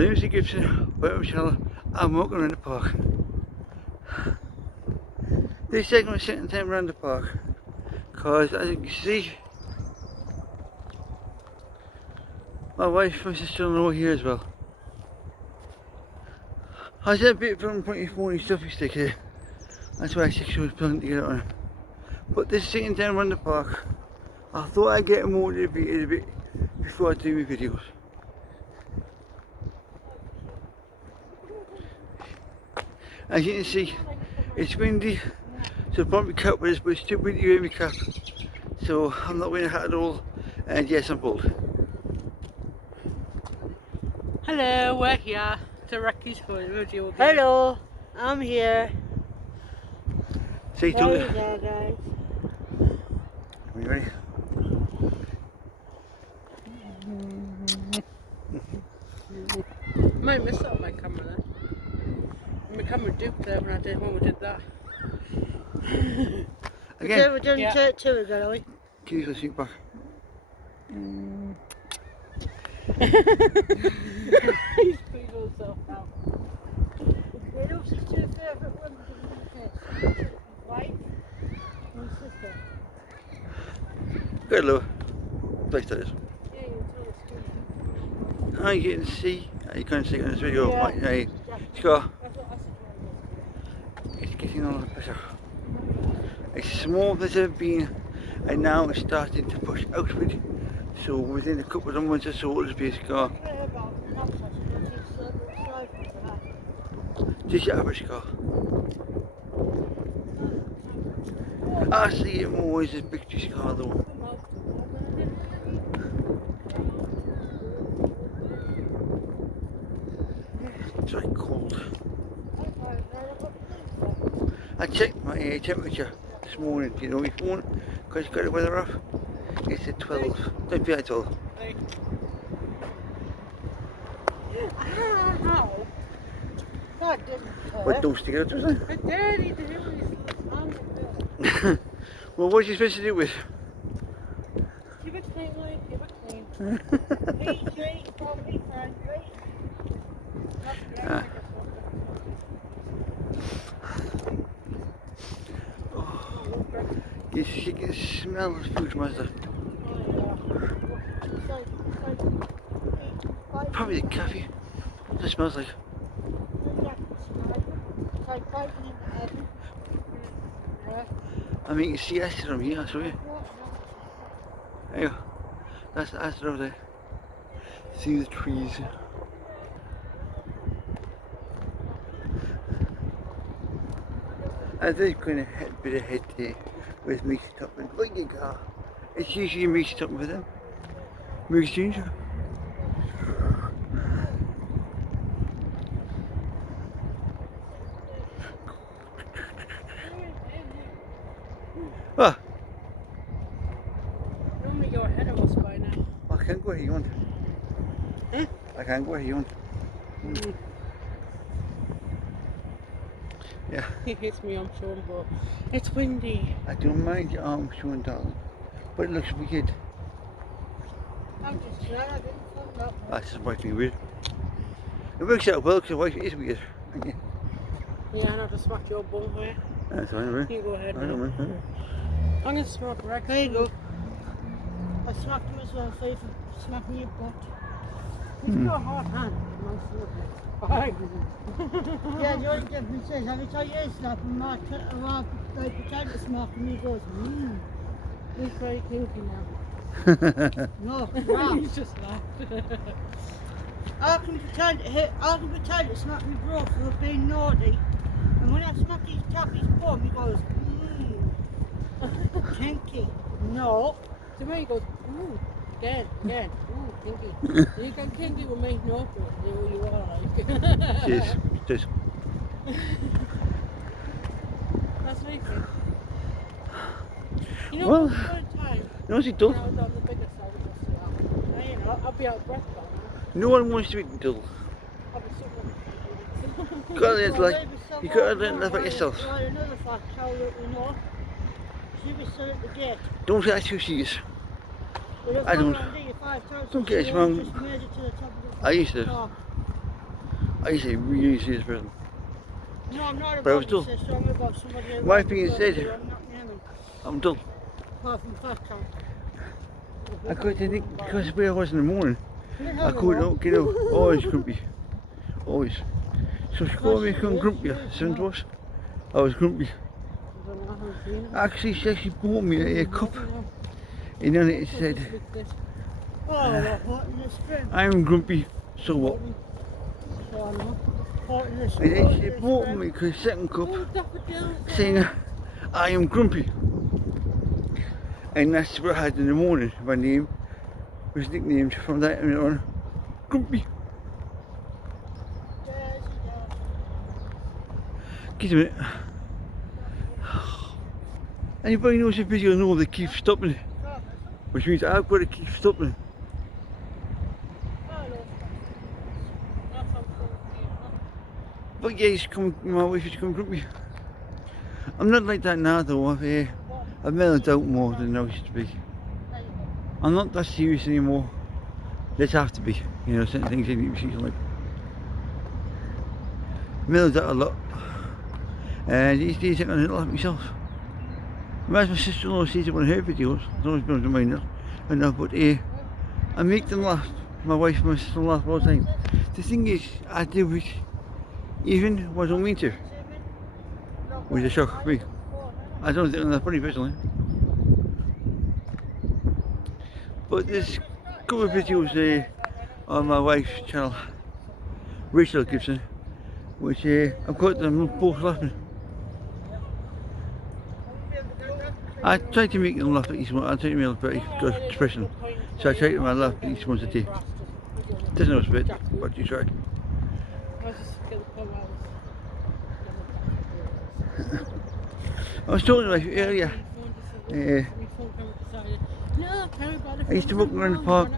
My name is Steve Gibson, welcome to my channel. I'm walking around the park. This segment is sitting time around the park because, as you can see, my wife and sister-in-law are here as well. I said a bit from my phone and stuff stick here. That's why I said she was planning to get it on. But this is sitting down around the park. I thought I'd get motivated a bit before I do my videos. As you can see, it's windy, so I'll probably cut with this, but it's too windy to wear my cap. So I'm not wearing a hat at all, and yes, I'm bald. Hello, we're here to Rocky's home. Hello, I'm here. Say There to you go, guys. Are you ready? I might miss out on my camera then. My camera duped there when we did that. Again, We've done Yeah. two ago, are we? can you just sit back? He's putting himself out. Who's your two favourite ones in the UK? Wife and sister. Good lower. Place that is. Yeah, you tell the screen. Now you can see, you can't see it on this video, Yeah. right, Scar, That's what I said. it's getting on better. It's small as it's been, and now it's starting to push outward. So within a couple of months or so it'll be a Scar. Yeah, about an hour, so it's slow for that. Just your average Scar. I see it more as a big Scar though. It's very cold. I checked my temperature this morning, you know, my phone, because it's got the weather off. It's at 12. Don't be at all. Ow! That didn't hurt. But don't stick it out, does it? I did, he did it. Well, what are you supposed to do with? Keep it clean, Lee, keep it clean. Drink, probably friendly. Ah. You can smell the food monster. Probably the coffee. What it smells like. I mean, you can see acid from here, I'll show you. There you go. That's the acid over there. See the trees. I think going to hit a bit ahead there with Mixed Topping. Look at your car. It's usually Mixed Topping for them. Mixed ginger. What? Normally you're ahead of us by now. I can go where you want. Eh? I can go where you want. Yeah. He hits me, I'm sure, but it's windy. I don't mind your arm showing down, but it looks weird. I'm just glad I didn't come up. That's just might be weird. It works out well because wife is weird. Yeah, I know to smack your bum here. That's fine, right? You go ahead I now. don't mind. I'm gonna smoke Rex. There you go. I smacked him as well, so for smacking your butt. He's got a hard hand. Yeah, the only difference is every time you slap him, they pretend to smack him, he goes, He's very kinky now. no, wow. He's just laughed. I can pretend to smack my bro for being naughty, and when I smack his bum, he goes, kinky. No. To me, he goes, ooh, again, ooh, kinky. You can kinky with me, no, but you are like. Cheers. Cheers. That's what I think. You know, Well, one time, No one's when dull. I was on the bigger side of the sea, No, you're not. I'll be out of breath by now. No one wants to be dull. I'll be super. God, it's like, you could have done that by yourself. Right, another fat cow that we know. She was still at the gate. Don't say that's who she is. Well, I don't- Don't get us wrong. Just made it to the top of the I used to. car. I used to be a really serious person. No, I'm not But I was about still- to say, I'm about somebody who My wants being to said- do it, I'm not naming. I'm dull. Apart from fat count. I couldn't think because of where I was in the morning. Hell I no. couldn't get out. Always grumpy. Always. So she called me grumpy. Since was I was grumpy. I don't know how it's been. Actually, she actually bought me a cup, and then it said, Oh, look, hot in the spring. "I'm grumpy, so what?" Hot in the And spring. then she bought me a second cup, Oh, daffodils. saying, "I am grumpy." And that's what I had in the morning. My name was nicknamed from that minute on, Grumpy. Give a minute. Anybody knows the video know they keep stopping, which means I've got to keep stopping. But yeah, he's coming, my wife is coming grumpy. I'm not like that now though. I've mellowed out more than I used to be. I'm not that serious anymore. Let's have to be, you know, certain things you need to be like. Mellowed out a lot. And these days I can handle it myself. As my sister-in-law says in one of her videos, I don't know if you mind her, no, but I make them laugh. My wife and my sister laugh all the time. The thing is, I do it even when I don't mean to. Which is a shock for me. I don't think that's funny personally. But there's a couple of videos on my wife's channel, Rachel Gibson, which I've got them both laughing. I try to make them laugh at each one. I try to make them laugh at expression. So I try to laugh at each once a day. Doesn't always fit, but you try. I was talking about you earlier. I used to walk around the park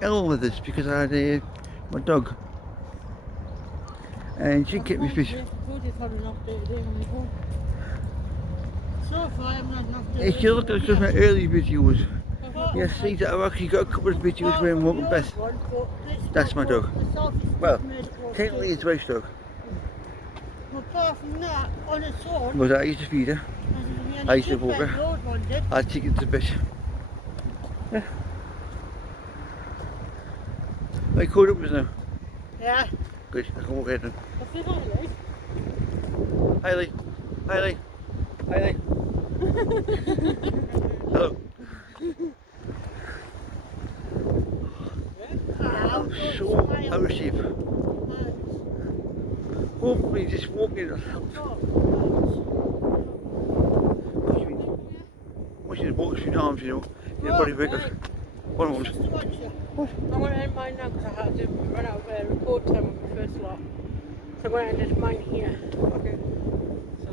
ill with this because I had my dog. And she kept me fish. So far, I'm not enough to If you look at some of my early videos, you'll see that I've actually got a couple of videos where I'm walking Beth. That's my dog. Well, technically it's Wife's dog. Apart from that, on its own, But I used to feed her. I used to walk her. I'd take it to bed. Yeah. I caught up with now. Yeah. Good, I can walk ahead now. I feel like Hi Lee. Hi Lee. Hi Lee. Hello. I'm so out of shape. Hopefully just walking will help. Once you walk through the arms, you know, your body bigger. One moment. I'm going to end mine now because I had to run out of record time on my first lot. So I'm going to end mine here. Okay. So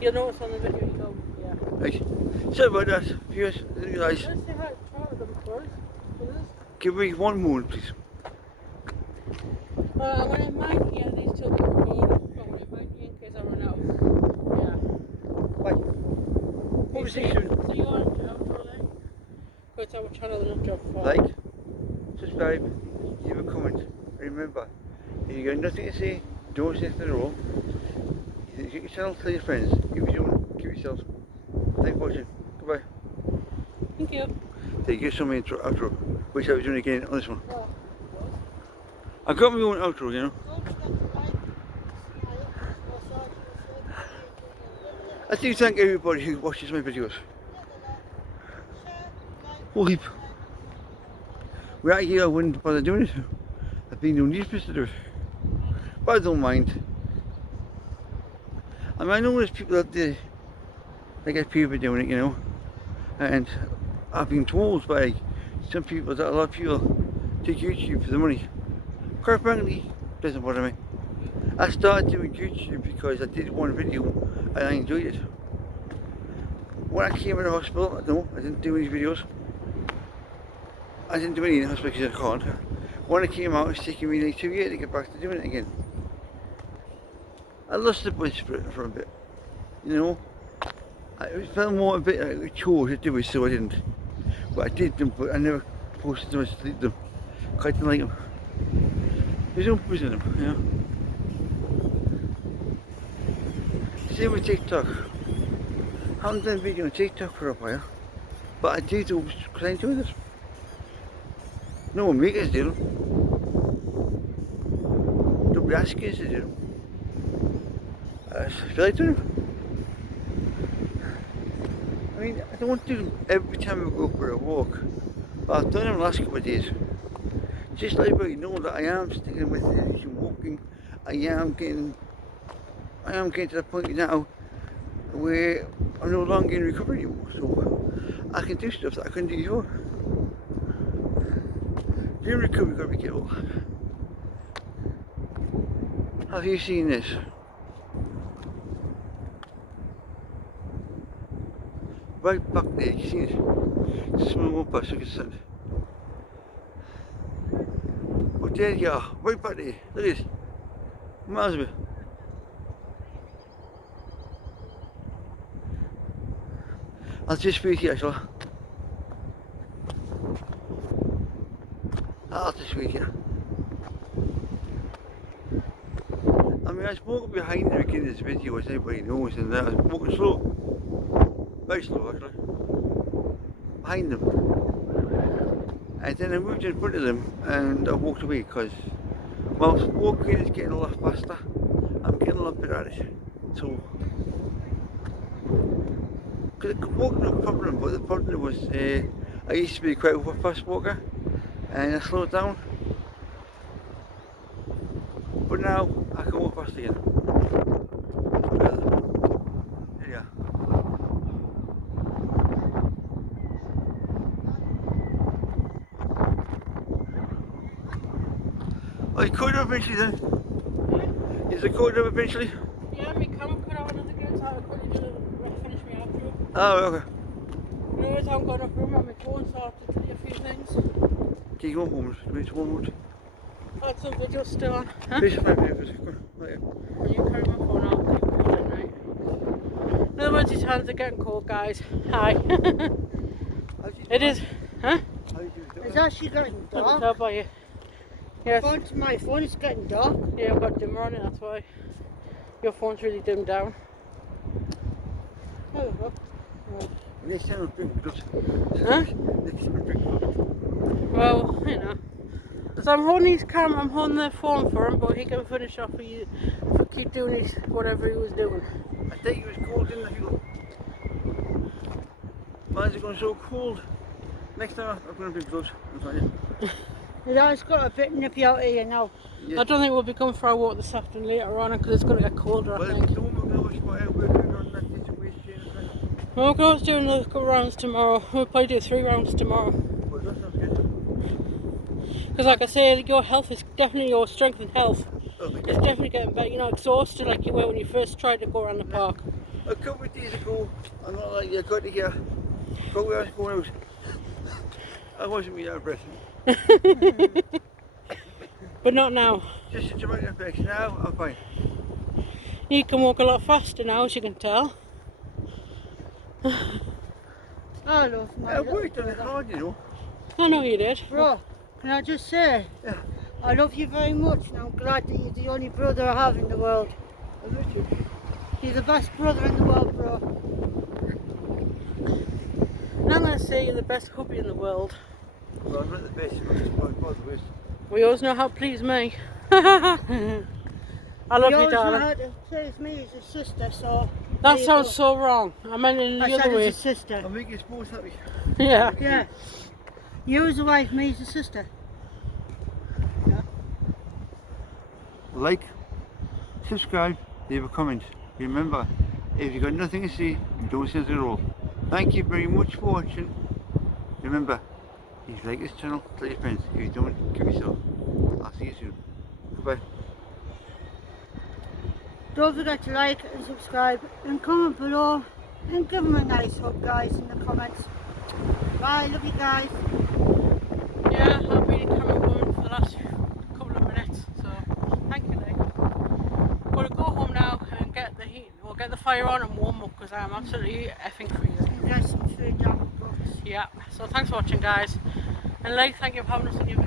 you'll notice on the video you go, yeah. Right. Sorry about that, viewers. Guys, Let's say hi to them first. give me one moment, please. I'm going to end mine here. These two can record. I'm going to end mine here in case I run out. Yeah. Bye. What was it? See you on outro then. Go to our channel and not job for. Like, subscribe, leave a comment. Remember, if you got nothing to say, don't say anything at all. You get your channel, tell your friends. Give your own, keep yourselves. Thanks for watching. Goodbye. Thank you. There you get some outro, which I was doing again on this one. I got my own outro, you know. I do thank everybody who watches my videos. Whole heap. Right here I wouldn't bother doing it. I've been doing these bits to do it. But I don't mind. I mean, I know there's people out there that get paid for doing it, you know. And I've been told by some people that a lot of people take YouTube for the money. Quite frankly, doesn't bother me. I started doing YouTube because I did one video and I enjoyed it. When I came in the hospital, I didn't do any videos. I didn't do any in the hospital because I can't. When I came out, it's taken me like 2 years to get back to doing it again. I lost the buzz for it for a bit, you know. It felt more a bit like a chore to do it, so I didn't. But I did them, but I never posted them, I just deleted them. I didn't like them. There's no buzz in them, you know. Same with TikTok. I haven't done a video on TikTok for a while, but I do because I enjoy this. No one makes us do them. Nobody asks us to do them. I feel like doing them. I mean, I don't want to do them every time we go for a walk, but I've done them the last couple of days. Just like you know that I am sticking with the walking. I am getting to the point now where I'm no longer in recovery anymore, so I can do stuff that I couldn't do before. During recovery, you've got to be careful. Have you seen this? Right back there, you see it? Small one bus, look at the sun. But there you are, right back there, look at this. Miles away. I'll just wait here, shall I? I'll just wait here. I mean, I spoke behind the beginning of this video, as everybody knows, and I was walking slow. Very slow, actually. Behind them. And then I moved in front of them and I walked away because whilst walking is getting a lot faster, I'm getting a lot better at it. So, because walking was no problem, but the problem was I used to be quite a fast walker and I slowed down. But now I can walk fast again. There you are. Oh, you cut it up eventually then? Is it cut up eventually? Yeah, my camera cut out another good time. I couldn't do it. Finish me outro. Oh, okay. Anyways, I'm going up room on my phone, so I have to tell you a few things. Can you go home? Wait, 1 minute. I had some videos still on. Huh? Please, 5 minutes. Go on. Right, When you carry my phone, I'll keep recording, right? In other words, his hands are getting cold, guys. Hi. It is. Huh? It's actually getting I can dark. tell by you. Yes. According to my phone, it's getting dark. Yeah, I've got dimmer on it, that's why. Your phone's really dimmed down. There we go. Next time I'll drink gloves. Huh? Next time I'll drink gloves. Well, you know. So I'm holding his camera, I'm holding the phone for him, but he can finish off for keep doing his whatever he was doing. I think it was cold, didn't I feel? Mine's going so cold. Next time I'm going to bring gloves, I'll tell you. Yeah, it's got a bit nippy out here now. Yeah. I don't think we'll be going for a walk this afternoon later on because it's going to get colder, I Well, think. don't know what out working on that situation. We'll go doing a couple rounds tomorrow. We'll probably do 3 rounds tomorrow. But that sounds good. Because like I say, your health is definitely, your strength and health Oh my is God. definitely getting better. You're not exhausted like you were when you first tried to go around the park. A couple of days ago, I'm not like you, I got to here. Got where I was going out. I wasn't really out of breath. But not now. Just a Jamaican effect. Now I'm fine. You can walk a lot faster now, as you can tell. I love my I little worked on it brother. hard, you know. I know you did. Bro, can I just say, Yeah. I love you very much and I'm glad that you're the only brother I have in the world. I love you. You're the best brother in the world, bro. And I'm going to say you're the best hubby in the world. Well, I'm not the best, but it's by the worst. We always know how to please me. I love You you, always know darling. how to praise me as a sister, so... That there you sounds go. so wrong. I meant it in I the said other way. as a sister. I'll make you both happy. Yeah. Yeah. You as a wife, me as a sister. Like, subscribe, leave a comment. Remember, if you've got nothing to say, don't say it at all. Thank you very much for watching. Remember, if you like this channel, tell your friends. If you don't, give yourself. I'll see you soon. Goodbye. Don't forget to like and subscribe and comment below and give them a nice hug, guys, in the comments. Bye, love you guys. Yeah, I've been in camera woman for the last couple of minutes, so thank you, Nick. I'm going to go home now and get the heat, or get the fire on and warm up because I'm absolutely effing freezing. And get some food down the box. Yeah, so thanks for watching, guys. And like, thank you for having us on your